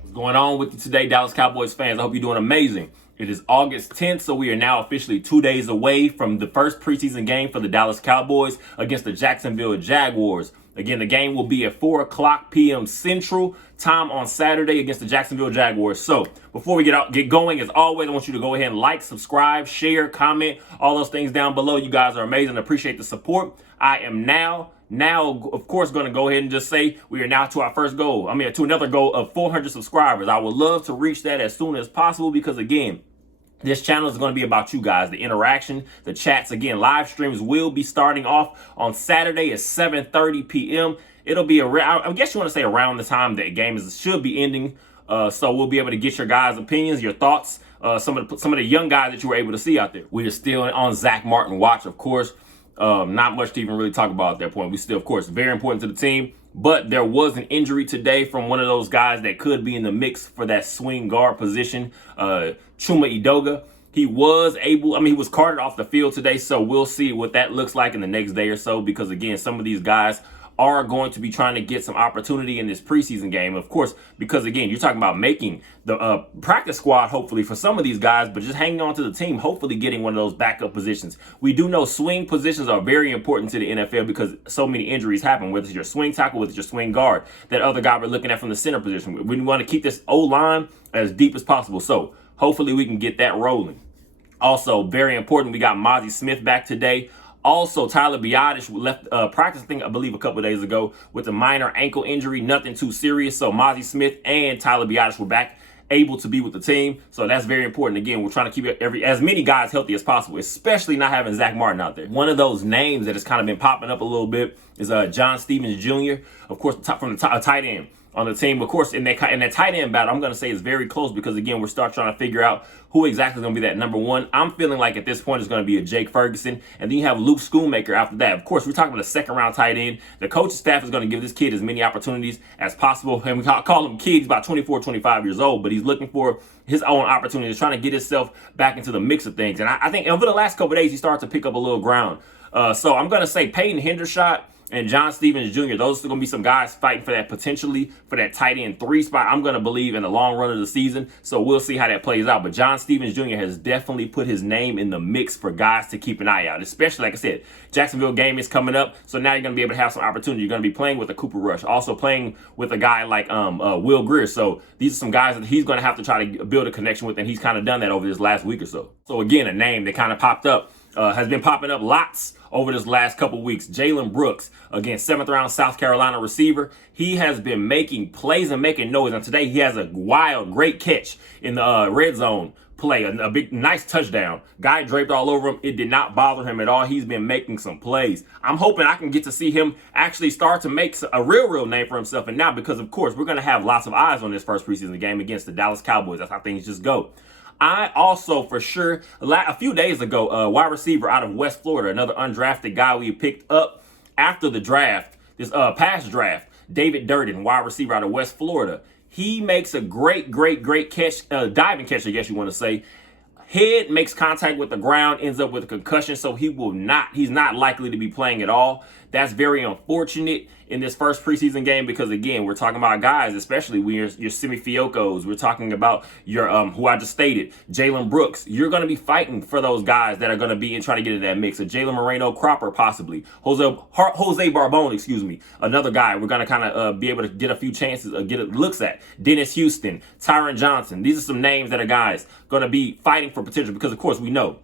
What's going on with you today, Dallas Cowboys fans? I hope you're doing amazing. It is August 10th, so we are now officially 2 days away from the first preseason game for the Dallas Cowboys against the Jacksonville Jaguars. Again, the game will be at 4 o'clock p.m. Central Time on Saturday against the Jacksonville Jaguars. So before we get going, as always, I want you to go ahead and like, subscribe, share, comment, all those things down below. You guys are amazing. I appreciate the support. I am now, of course, going to go ahead and just say we are now to our first goal. To another goal of 400 subscribers. I would love to reach that as soon as possible because, again, this channel is going to be about you guys, the interaction, the chats. Again, live streams will be starting off on Saturday at 7:30 p.m. It'll be around, I guess you want to say around the time that game should be ending. So we'll be able to get your guys' opinions, your thoughts, some of the young guys that you were able to see out there. We are still on Zach Martin watch, of course. Not much to even really talk about at that point. We still, of course, very important to the team. But there was an injury today from one of those guys that could be in the mix for that swing guard position, Chuma Edoga. He was he was carted off the field today, so we'll see what that looks like in the next day or so because, again, some of these guys are going to be trying to get some opportunity in this preseason game, of course, because, again, you're talking about making the practice squad, hopefully, for some of these guys, but just hanging on to the team, hopefully getting one of those backup positions. We do know swing positions are very important to the NFL because so many injuries happen, whether it's your swing tackle, whether it's your swing guard, that other guy we're looking at from the center position. We want to keep this O-line as deep as possible, so hopefully we can get that rolling. Also, very important, we got Mozzie Smith back today. Also, Tyler Biadasz left practicing, I believe, a couple of days ago with a minor ankle injury, nothing too serious. So Mozzie Smith and Tyler Biadasz were back, able to be with the team. So that's very important. Again, we're trying to keep as many guys healthy as possible, especially not having Zach Martin out there. One of those names that has kind of been popping up a little bit is John Stevens Jr., of course, from the tight end on the team. Of course, in that tight end battle, I'm going to say it's very close because, again, we're trying to figure out who exactly is going to be that number one. I'm feeling like at this point it's going to be a Jake Ferguson, and then you have Luke Schoonmaker after that. Of course, we're talking about a second-round tight end. The coaching staff is going to give this kid as many opportunities as possible, and we call him kid. He's about 24, 25 years old, but he's looking for his own opportunities, trying to get himself back into the mix of things. And I think over the last couple of days, he started to pick up a little ground. So I'm going to say Peyton Hendershot and John Stevens Jr., those are going to be some guys fighting for that potentially for that tight end 3 spot. I'm going to believe in the long run of the season, so we'll see how that plays out. But John Stevens Jr. has definitely put his name in the mix for guys to keep an eye out, especially, like I said, Jacksonville game is coming up, so now you're going to be able to have some opportunity. You're going to be playing with a Cooper Rush, also playing with a guy like Will Greer. So these are some guys that he's going to have to try to build a connection with, and he's kind of done that over this last week or so. So, again, a name that kind of popped up, has been popping up lots over this last couple weeks. Jalen Brooks, again, 7th round South Carolina receiver. He has been making plays and making noise. And today he has a great catch in the red zone play, a big, nice touchdown. Guy draped all over him. It did not bother him at all. He's been making some plays. I'm hoping I can get to see him actually start to make a real name for himself. And now, because, of course, we're going to have lots of eyes on this first preseason game against the Dallas Cowboys. That's how things just go. I also, for sure, a few days ago, wide receiver out of West Florida, another undrafted guy we picked up after the draft, this past draft, David Durden, wide receiver out of West Florida. He makes a great catch, diving catch, I guess you want to say. Head makes contact with the ground, ends up with a concussion, so he's not likely to be playing at all. That's very unfortunate in this first preseason game because, again, we're talking about guys, especially when your Simi Fiocos. We're talking about your, who I just stated, Jalen Brooks. You're going to be fighting for those guys that are going to be trying to get into that mix. Jalen Moreno Cropper, possibly. Jose Barbone, another guy we're going to kind of be able to get a few chances, looks at. Dennis Houston, Tyron Johnson. These are some names that are guys going to be fighting for potential because, of course, we know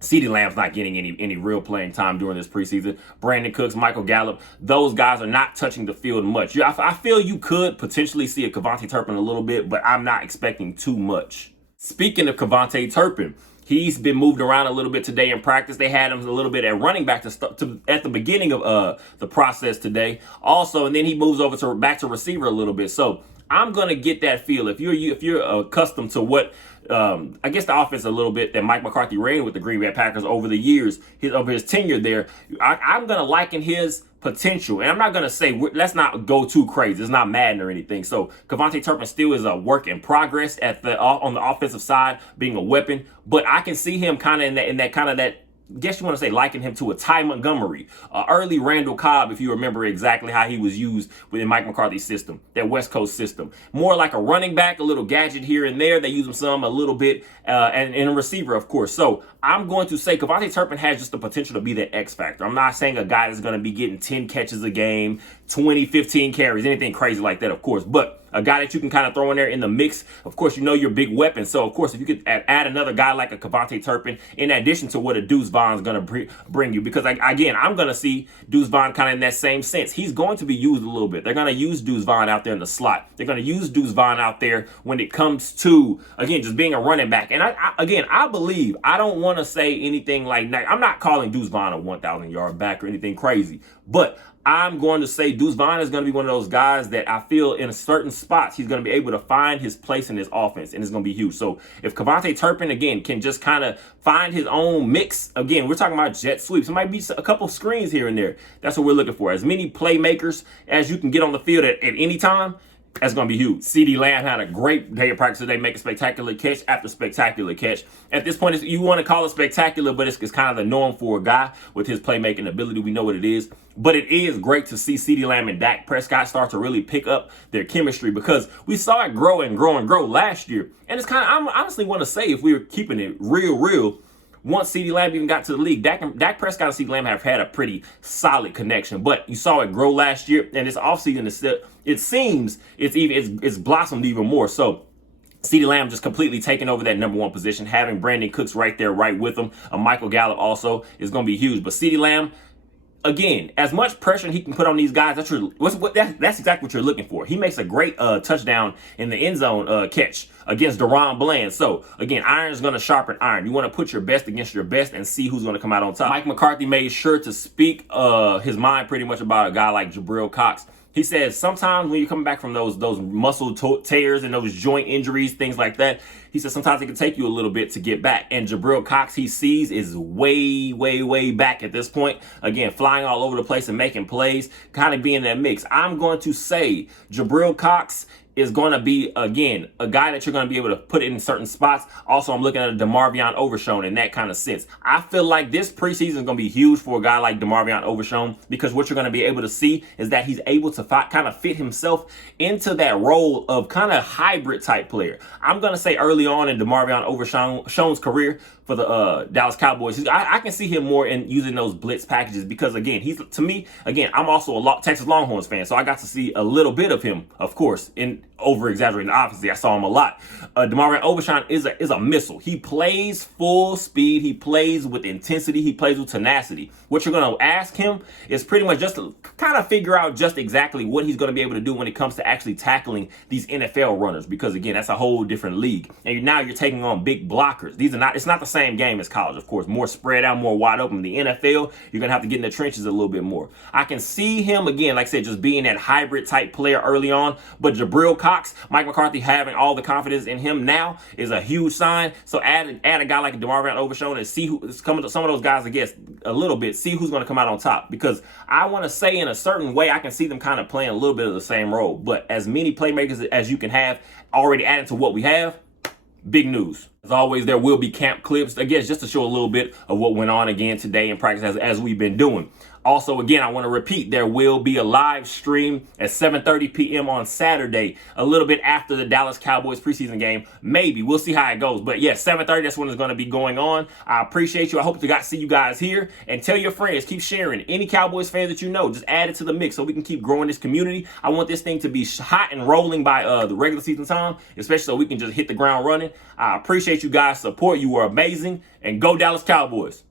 CeeDee Lamb's not getting any real playing time during this preseason. Brandon Cooks, Michael Gallup, those guys are not touching the field much. I feel you could potentially see a Kevontae Turpin a little bit, but I'm not expecting too much. Speaking of Kevontae Turpin, he's been moved around a little bit today in practice. They had him a little bit at running back at the beginning of the process today. Also, and then he moves over back to receiver a little bit. So I'm gonna get that feel. If you're accustomed to what I guess the offense a little bit that Mike McCarthy ran with the Green Bay Packers over the years, over his tenure there, I'm going to liken his potential. And I'm not going to say, let's not go too crazy. It's not Madden or anything. So Kevontae Turpin still is a work in progress on the offensive side, being a weapon. But I can see him kind of in that guess you want to say liken him to a Ty Montgomery, early Randall Cobb, if you remember exactly how he was used within Mike McCarthy's system, that West Coast system. More like a running back, a little gadget here and there. They use him some, a little bit, and a receiver, of course. So I'm going to say KaVontae Turpin has just the potential to be that X factor. I'm not saying a guy that's going to be getting 10 catches a game, 20, 15 carries, anything crazy like that, of course. But a guy that you can kind of throw in there in the mix. Of course, you know your big weapon. So, of course, if you could add another guy like a KaVontae Turpin in addition to what a Deuce Vaughn's going to bring you. Because, again, I'm going to see Deuce Vaughn kind of in that same sense. He's going to be used a little bit. They're going to use Deuce Vaughn out there in the slot. They're going to use Deuce Vaughn out there when it comes to, again, just being a running back. And, I believe, I don't want to say anything like that. I'm not calling Deuce Vaughn a 1,000-yard back or anything crazy. But I'm going to say Deuce Vaughn is going to be one of those guys that I feel in certain spots he's going to be able to find his place in his offense, and it's going to be huge. So if KaVontae Turpin, again, can just kind of find his own mix, again, we're talking about jet sweeps. It might be a couple screens here and there. That's what we're looking for. As many playmakers as you can get on the field at any time, that's going to be huge. CeeDee Lamb had a great day of practice today, making spectacular catch after spectacular catch. At this point, you want to call it spectacular, but it's kind of the norm for a guy with his playmaking ability. We know what it is. But it is great to see CeeDee Lamb and Dak Prescott start to really pick up their chemistry, because we saw it grow and grow and grow last year. And it's kind of, I honestly want to say, if we were keeping it real, once CeeDee Lamb even got to the league, Dak Prescott and CeeDee Lamb have had a pretty solid connection. But you saw it grow last year, and this offseason, it seems it's blossomed even more. So CeeDee Lamb just completely taking over that number one position, having Brandon Cooks right there, right with him. Michael Gallup also is going to be huge. But CeeDee Lamb, again, as much pressure he can put on these guys, that's exactly what you're looking for. He makes a great touchdown in the end zone catch against DaRon Bland. So, again, iron is going to sharpen iron. You want to put your best against your best and see who's going to come out on top. Mike McCarthy made sure to speak his mind pretty much about a guy like Jabril Cox. He says sometimes when you're coming back from those muscle tears and those joint injuries, things like that, he says sometimes it can take you a little bit to get back. And Jabril Cox, he sees, is way back at this point. Again, flying all over the place and making plays, kind of being in that mix. I'm going to say Jabril Cox is going to be, again, a guy that you're going to be able to put in certain spots. Also, I'm looking at a DeMarvion Overshown in that kind of sense. I feel like this preseason is going to be huge for a guy like DeMarvion Overshown, because what you're going to be able to see is that he's able to kind of fit himself into that role of kind of hybrid type player. I'm going to say early on in DeMarvion Overshown's career for the Dallas Cowboys, I can see him more in using those blitz packages, because, again, he's, to me, again, I'm also a Texas Longhorns fan, so I got to see a little bit of him, of course, in over-exaggerating. Obviously, I saw him a lot. DeMarvion Overshown is a missile. He plays full speed. He plays with intensity. He plays with tenacity. What you're going to ask him is pretty much just to kind of figure out just exactly what he's going to be able to do when it comes to actually tackling these NFL runners, because, again, that's a whole different league. And now you're taking on big blockers. It's not the same game as college, of course. More spread out, more wide open. The NFL, you're going to have to get in the trenches a little bit more. I can see him, again, like I said, just being that hybrid type player early on. But Jabril Cox, Mike McCarthy having all the confidence in him now is a huge sign. So add a guy like DeMarvion Overshown and see who's coming to some of those guys, I guess, a little bit. See who's going to come out on top. Because I want to say, in a certain way, I can see them kind of playing a little bit of the same role. But as many playmakers as you can have already added to what we have, big news. As always, there will be camp clips, I guess, just to show a little bit of what went on again today in practice as we've been doing. Also, again, I want to repeat, there will be a live stream at 7:30 p.m. on Saturday, a little bit after the Dallas Cowboys preseason game. Maybe. We'll see how it goes. But, yeah, 7:30, that's when it's going to be going on. I appreciate you. I hope to see you guys here. And tell your friends. Keep sharing. Any Cowboys fans that you know, just add it to the mix so we can keep growing this community. I want this thing to be hot and rolling by the regular season time, especially so we can just hit the ground running. I appreciate you guys' support. You are amazing. And go Dallas Cowboys.